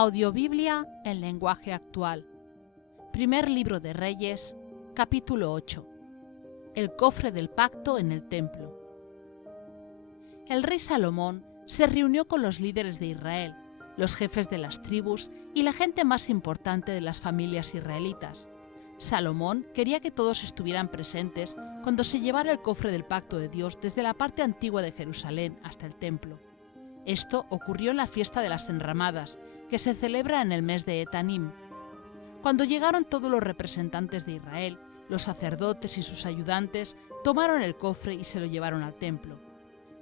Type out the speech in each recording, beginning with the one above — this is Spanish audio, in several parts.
Audiobiblia en lenguaje actual. Primer libro de Reyes, capítulo 8. El cofre del pacto en el templo. El rey Salomón se reunió con los líderes de Israel, los jefes de las tribus y la gente más importante de las familias israelitas. Salomón quería que todos estuvieran presentes cuando se llevara el cofre del pacto de Dios desde la parte antigua de Jerusalén hasta el templo. Esto ocurrió en la fiesta de las enramadas, que se celebra en el mes de Etanim. Cuando llegaron todos los representantes de Israel, los sacerdotes y sus ayudantes tomaron el cofre y se lo llevaron al templo.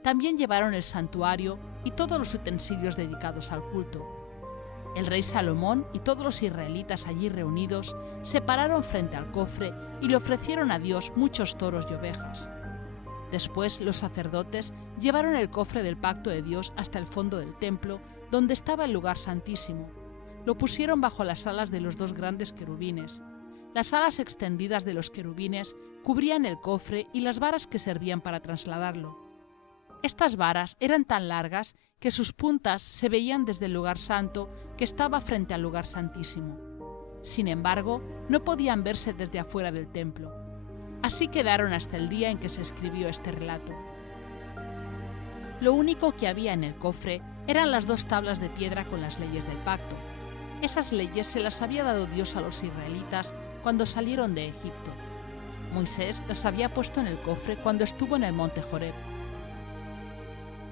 También llevaron el santuario y todos los utensilios dedicados al culto. El rey Salomón y todos los israelitas allí reunidos se pararon frente al cofre y le ofrecieron a Dios muchos toros y ovejas. Después los sacerdotes llevaron el cofre del pacto de Dios hasta el fondo del templo, donde estaba el lugar santísimo. Lo pusieron bajo las alas de los dos grandes querubines. Las alas extendidas de los querubines cubrían el cofre y las varas que servían para trasladarlo. Estas varas eran tan largas que sus puntas se veían desde el lugar santo que estaba frente al lugar santísimo. Sin embargo, no podían verse desde afuera del templo. Así quedaron hasta el día en que se escribió este relato. Lo único que había en el cofre eran las dos tablas de piedra con las leyes del pacto. Esas leyes se las había dado Dios a los israelitas cuando salieron de Egipto. Moisés las había puesto en el cofre cuando estuvo en el monte Joreb.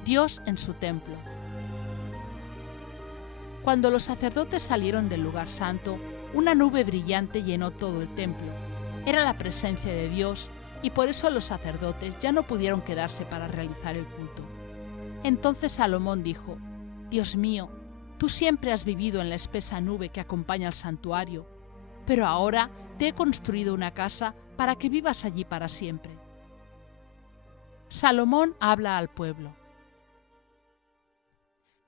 Dios en su templo. Cuando los sacerdotes salieron del lugar santo, una nube brillante llenó todo el templo. Era la presencia de Dios y por eso los sacerdotes ya no pudieron quedarse para realizar el culto. Entonces Salomón dijo: Dios mío, tú siempre has vivido en la espesa nube que acompaña al santuario, pero ahora te he construido una casa para que vivas allí para siempre. Salomón habla al pueblo.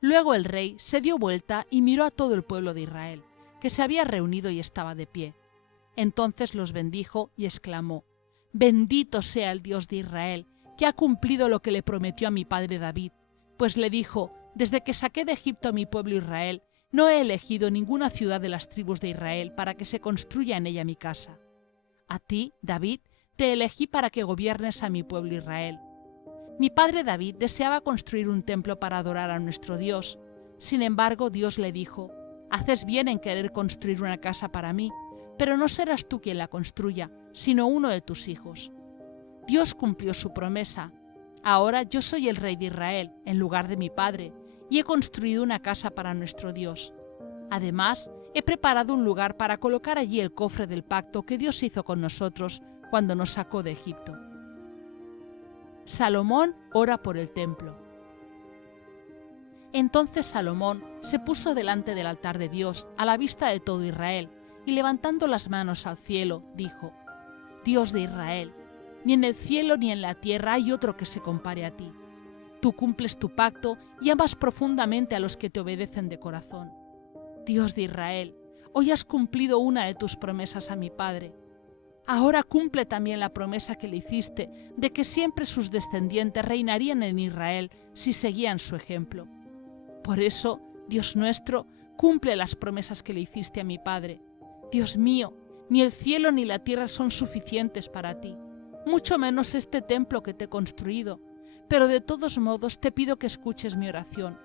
Luego el rey se dio vuelta y miró a todo el pueblo de Israel, que se había reunido y estaba de pie. Entonces los bendijo y exclamó: Bendito sea el Dios de Israel, que ha cumplido lo que le prometió a mi padre David, pues le dijo: Desde que saqué de Egipto a mi pueblo Israel, no he elegido ninguna ciudad de las tribus de Israel para que se construya en ella mi casa. A ti, David, te elegí para que gobiernes a mi pueblo Israel. Mi padre David deseaba construir un templo para adorar a nuestro Dios. Sin embargo, Dios le dijo: Haces bien en querer construir una casa para mí, pero no serás tú quien la construya, sino uno de tus hijos. Dios cumplió su promesa. Ahora yo soy el rey de Israel, en lugar de mi padre, y he construido una casa para nuestro Dios. Además, he preparado un lugar para colocar allí el cofre del pacto que Dios hizo con nosotros cuando nos sacó de Egipto. Salomón ora por el templo. Entonces Salomón se puso delante del altar de Dios, a la vista de todo Israel, y levantando las manos al cielo, dijo: Dios de Israel, ni en el cielo ni en la tierra hay otro que se compare a ti. Tú cumples tu pacto y amas profundamente a los que te obedecen de corazón. Dios de Israel, hoy has cumplido una de tus promesas a mi padre. Ahora cumple también la promesa que le hiciste de que siempre sus descendientes reinarían en Israel si seguían su ejemplo. Por eso, Dios nuestro, cumple las promesas que le hiciste a mi padre. Dios mío, ni el cielo ni la tierra son suficientes para ti, mucho menos este templo que te he construido, pero de todos modos te pido que escuches mi oración.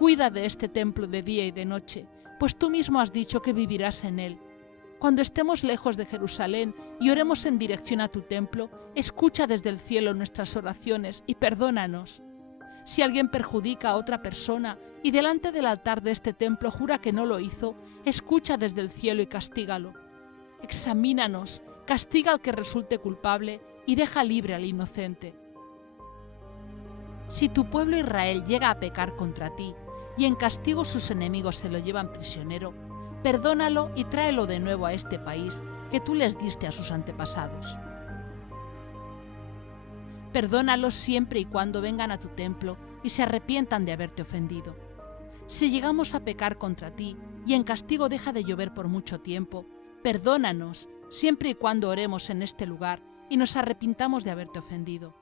Cuida de este templo de día y de noche, pues tú mismo has dicho que vivirás en él. Cuando estemos lejos de Jerusalén y oremos en dirección a tu templo, escucha desde el cielo nuestras oraciones y perdónanos. Si alguien perjudica a otra persona y delante del altar de este templo jura que no lo hizo, escucha desde el cielo y castígalo. Examínanos, castiga al que resulte culpable y deja libre al inocente. Si tu pueblo Israel llega a pecar contra ti y en castigo sus enemigos se lo llevan prisionero, perdónalo y tráelo de nuevo a este país que tú les diste a sus antepasados. Perdónalos siempre y cuando vengan a tu templo y se arrepientan de haberte ofendido. Si llegamos a pecar contra ti y en castigo deja de llover por mucho tiempo, perdónanos siempre y cuando oremos en este lugar y nos arrepintamos de haberte ofendido.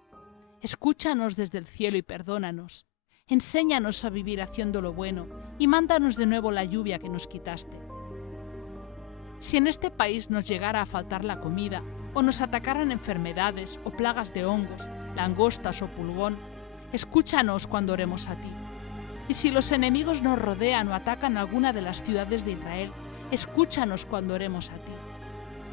Escúchanos desde el cielo y perdónanos. enséñanos a vivir haciendo lo bueno y mándanos de nuevo la lluvia que nos quitaste. Si en este país nos llegara a faltar la comida, o nos atacaran enfermedades o plagas de hongos, langostas o pulgón, escúchanos cuando oremos a ti. Y si los enemigos nos rodean o atacan alguna de las ciudades de Israel, escúchanos cuando oremos a ti.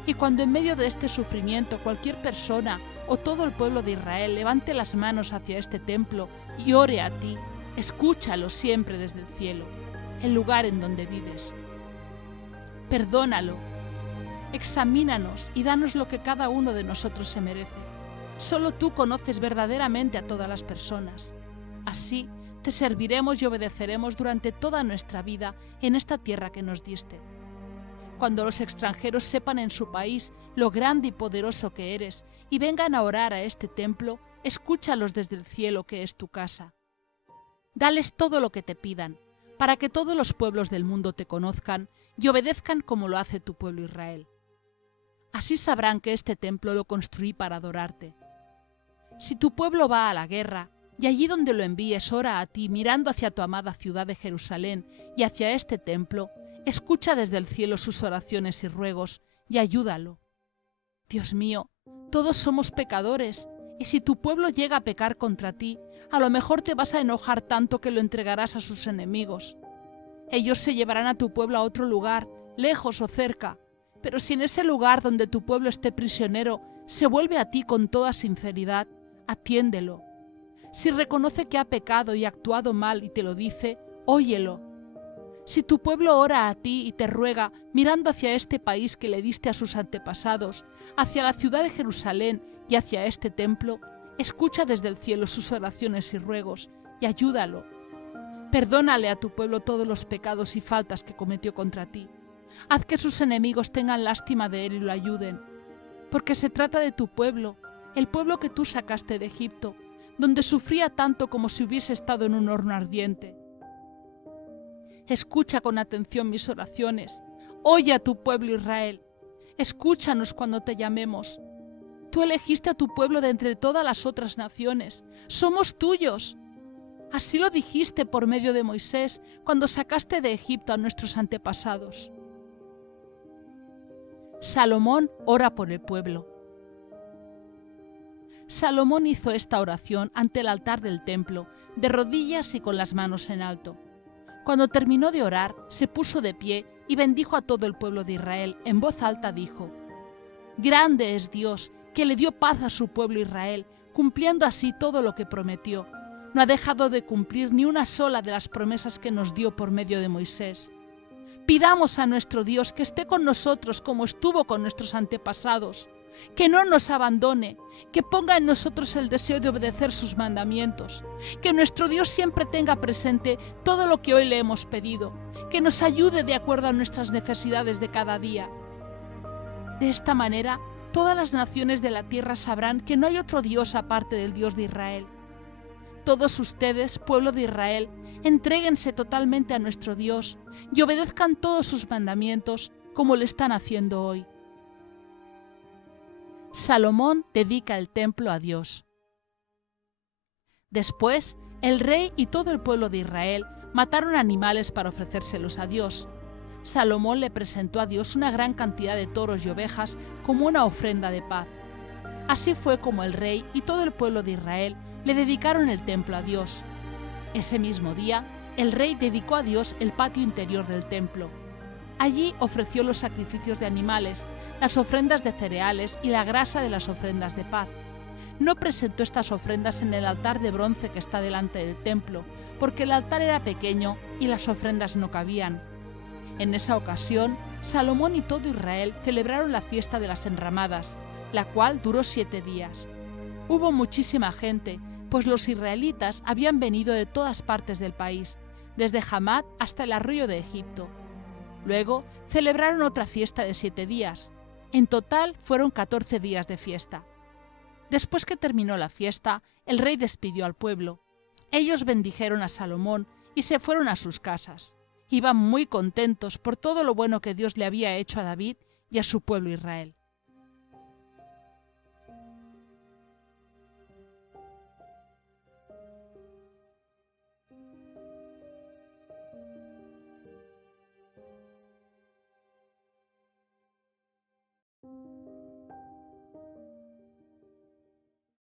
Y cuando en medio de este sufrimiento cualquier persona o todo el pueblo de Israel levante las manos hacia este templo y ore a ti, escúchalo siempre desde el cielo, el lugar en donde vives. Perdónalo, examínanos y danos lo que cada uno de nosotros se merece. Solo tú conoces verdaderamente a todas las personas. Así te serviremos y obedeceremos durante toda nuestra vida en esta tierra que nos diste. Cuando los extranjeros sepan en su país lo grande y poderoso que eres y vengan a orar a este templo, escúchalos desde el cielo que es tu casa. Dales todo lo que te pidan, para que todos los pueblos del mundo te conozcan y obedezcan como lo hace tu pueblo Israel. Así sabrán que este templo lo construí para adorarte. Si tu pueblo va a la guerra, y allí donde lo envíes ora a ti mirando hacia tu amada ciudad de Jerusalén y hacia este templo, escucha desde el cielo sus oraciones y ruegos y ayúdalo. Dios mío, todos somos pecadores, y si tu pueblo llega a pecar contra ti, a lo mejor te vas a enojar tanto que lo entregarás a sus enemigos. Ellos se llevarán a tu pueblo a otro lugar, lejos o cerca, pero si en ese lugar donde tu pueblo esté prisionero se vuelve a ti con toda sinceridad, atiéndelo. Si reconoce que ha pecado y actuado mal y te lo dice, óyelo. Si tu pueblo ora a ti y te ruega, mirando hacia este país que le diste a sus antepasados, hacia la ciudad de Jerusalén y hacia este templo, escucha desde el cielo sus oraciones y ruegos y ayúdalo. Perdónale a tu pueblo todos los pecados y faltas que cometió contra ti. Haz que sus enemigos tengan lástima de él y lo ayuden, porque se trata de tu pueblo, el pueblo que tú sacaste de Egipto, donde sufría tanto como si hubiese estado en un horno ardiente. Escucha con atención mis oraciones. Oye a tu pueblo Israel. Escúchanos cuando te llamemos. Tú elegiste a tu pueblo de entre todas las otras naciones. Somos tuyos. Así lo dijiste por medio de Moisés cuando sacaste de Egipto a nuestros antepasados. Salomón ora por el pueblo. Salomón hizo esta oración ante el altar del templo, de rodillas y con las manos en alto. Cuando terminó de orar, se puso de pie y bendijo a todo el pueblo de Israel. En voz alta dijo: Grande es Dios, que le dio paz a su pueblo Israel, cumpliendo así todo lo que prometió. No ha dejado de cumplir ni una sola de las promesas que nos dio por medio de Moisés. Pidamos a nuestro Dios que esté con nosotros como estuvo con nuestros antepasados, que no nos abandone, que ponga en nosotros el deseo de obedecer sus mandamientos, que nuestro Dios siempre tenga presente todo lo que hoy le hemos pedido, que nos ayude de acuerdo a nuestras necesidades de cada día. De esta manera, todas las naciones de la tierra sabrán que no hay otro Dios aparte del Dios de Israel. Todos ustedes, pueblo de Israel, entréguense totalmente a nuestro Dios y obedezcan todos sus mandamientos como lo están haciendo hoy. Salomón dedica el templo a Dios. Después, el rey y todo el pueblo de Israel mataron animales para ofrecérselos a Dios. Salomón le presentó a Dios una gran cantidad de toros y ovejas como una ofrenda de paz. Así fue como el rey y todo el pueblo de Israel le dedicaron el templo a Dios. Ese mismo día, el rey dedicó a Dios el patio interior del templo. Allí ofreció los sacrificios de animales, las ofrendas de cereales y la grasa de las ofrendas de paz. No presentó estas ofrendas en el altar de bronce que está delante del templo, porque el altar era pequeño y las ofrendas no cabían. En esa ocasión, Salomón y todo Israel celebraron la fiesta de las enramadas, la cual duró 7 días. Hubo muchísima gente, pues los israelitas habían venido de todas partes del país, desde Hamat hasta el arroyo de Egipto. Luego celebraron otra fiesta de 7 días. En total fueron 14 días de fiesta. Después que terminó la fiesta, el rey despidió al pueblo. Ellos bendijeron a Salomón y se fueron a sus casas. Iban muy contentos por todo lo bueno que Dios le había hecho a David y a su pueblo Israel.